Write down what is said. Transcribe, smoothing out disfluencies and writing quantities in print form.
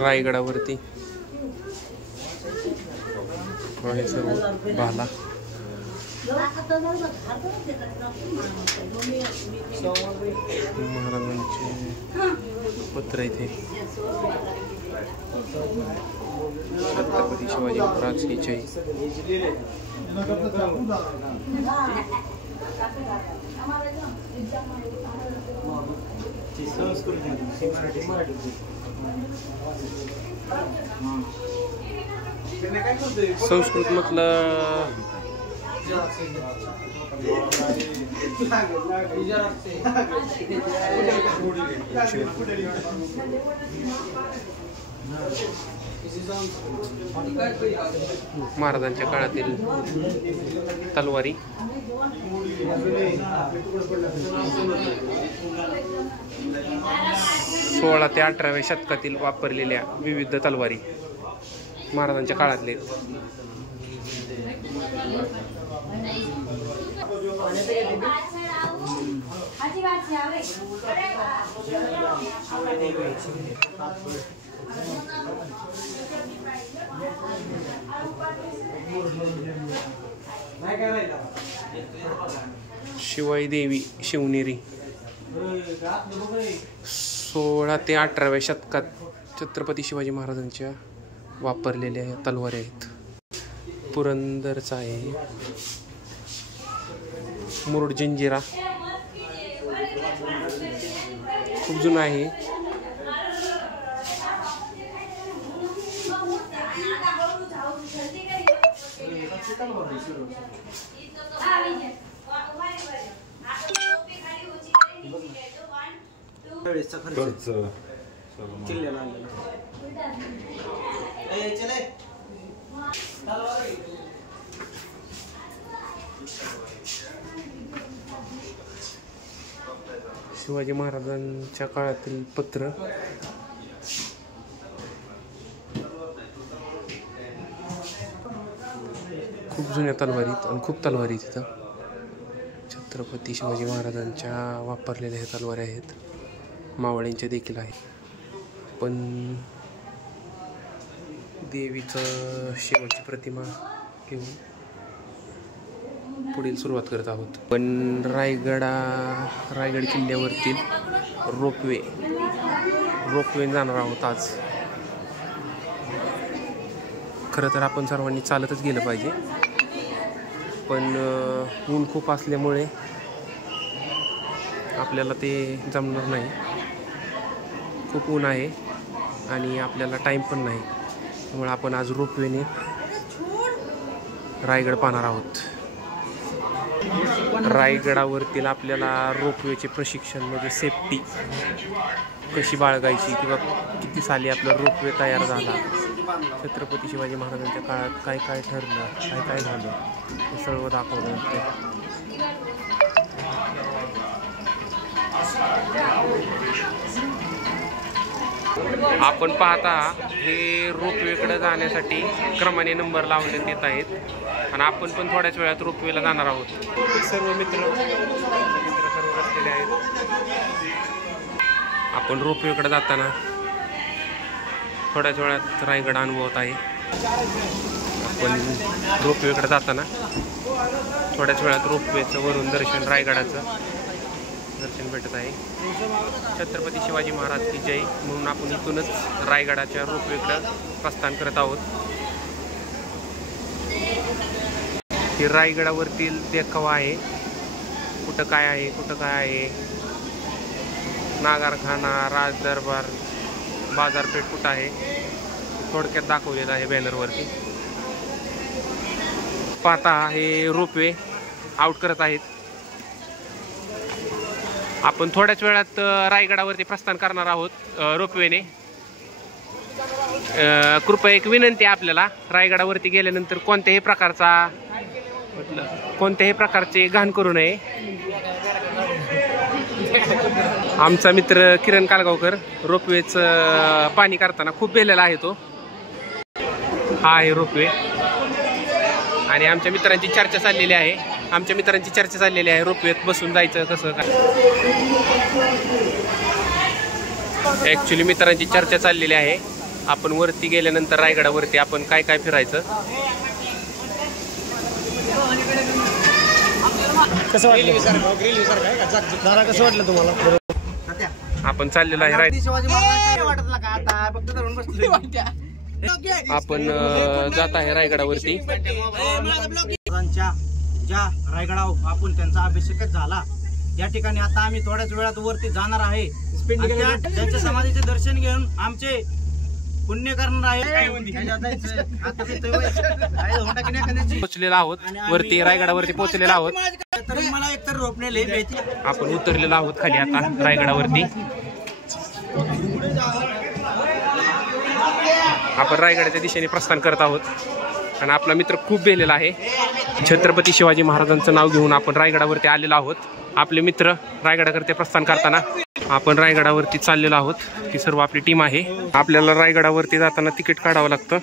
रायगडावरती आहे सर्व भाला. महाराजांचे पत्र इथे. छत्रपती शिवाजी महाराज की जय. संस्कृत मतलब महाराजांच्या काळातील तलवारी. सोळा ते 18व्या शतकातील वापरलेल्या विविध तलवारी महाराजांच्या काळातले. शिवाई देवी शिवनेरी 16 ते 18व्या शतकात छत्रपती शिवाजी महाराजांच्या वापरलेल्या तलवारी आहेत. पुरंदरचा आहे. मुरुड जंजिरा खूप जुना आहे. शिवाजी महाराजांच्या काळातील पत्र. खूप जुन्या तलवारीत आणि खूप तलवारी तिथं. छत्रपती शिवाजी महाराजांच्या वापरलेल्या ह्या तलवारी आहेत. मावळ्यांच्या देखील आहेत. पण देवीचं शेवटची प्रतिमा घेऊन पुढील सुरुवात करत आहोत. पण रायगड किल्ल्यावरती रोपवे जाणार आहोत आज. खरं तर आपण सर्वांनी चालतच गेलं पाहिजे, पण ऊन खूप असल्यामुळे आपल्याला ते जमणार नाही. खूप ऊन आहे आणि आपल्याला टाईम पण नाही. त्यामुळे आपण आज रोपवेने रायगड पाहणार आहोत. रायगडावरतील आपल्याला रोपवेचे प्रशिक्षण म्हणजे सेफ्टी कशी बाळगायची किंवा किती साली आपला रोपवे तयार झाला, छत्रपती शिवाजी महाराजांच्या काळात काय काय ठरलं, काय काय झालं हे सर्व दाखवलं होतं. आपण पाहता हे रोपवेकडे जाण्यासाठी क्रमाने नंबर लावण्यात येत आहेत आणि आपण पण थोड्याच वेळात रोपवेला जाणार आहोत. सर्व मित्र सर्व बसलेले आहेत. आपण रोपवेकडे जाताना थोड्याच वेळात रायगड अनुभवत आहे. आपण रोपवेकडे जाताना थोड्याच वेळात रोपवेचं वरून दर्शन, रायगडाचं दर्शन भेटत आहे. छत्रपती शिवाजी महाराज की जय म्हणून आपण इथूनच रायगडाच्या रोपवेकडं प्रस्थान करत आहोत. ही रायगडावरतील देखावा आहे. कुठं काय आहे, कुठं काय आहे, नागारखाना, राजदरबार, बाजारपेठ कुठं आहे थोडक्यात दाखवलेलं आहे बॅनरवरती. पाहता हे रोपवे आउट करत आहेत. आपण थोड्याच वेळात रायगडावरती प्रस्थान करणार आहोत रोपवेने. कृपया एक विनंती आहे आपल्याला, रायगडावरती गेल्यानंतर कोणत्याही प्रकारचे घाण करू नये. आमचा मित्र किरण कालगावकर रोपवेचं पाणी करताना खूप भेलेला आहे तो. हा आहे रोपवे. आणि आमच्या मित्रांची चर्चा चाललेली आहे रोपवेत बसून जायचं कसं काय. ॲक्च्युली मित्रांची चर्चा चाललेली आहे आपण वरती गेल्यानंतर रायगडावरती आपण काय काय फिरायचं. कसं वाटलं तुम्हाला? आपण चाललेलो आहे आपण जात आहे रायगडावरती. ज्या रायगडावर आपण त्यांचा अभिषेकच झाला या ठिकाणी आता आम्ही थोड्याच वेळात वरती जाणार आहे. त्यांच्या समाधीचे दर्शन घेऊन आमचे पुण्य करणार आहे. पोहोचलेलो आहोत वरती, रायगडावरती पोहोचलेलो आहोत. तरी मला एकतर रोपलेले आपण उतरलेलो आहोत खाली आता रायगडावरती. आपण रायगडाच्या दिशेने प्रस्थान करत आहोत आणि आपला मित्र खूप भेलेला आहे. छत्रपती शिवाजी महाराजांचं नाव घेऊन आपण रायगडावरती आलेलो आहोत. आपले मित्र रायगडाकरते प्रस्थान करताना आपण रायगडावरती चाललेलो आहोत. ही सर्व आपली टीम आहे. आपल्याला रायगडावरती जाताना तिकीट काढावं लागतं.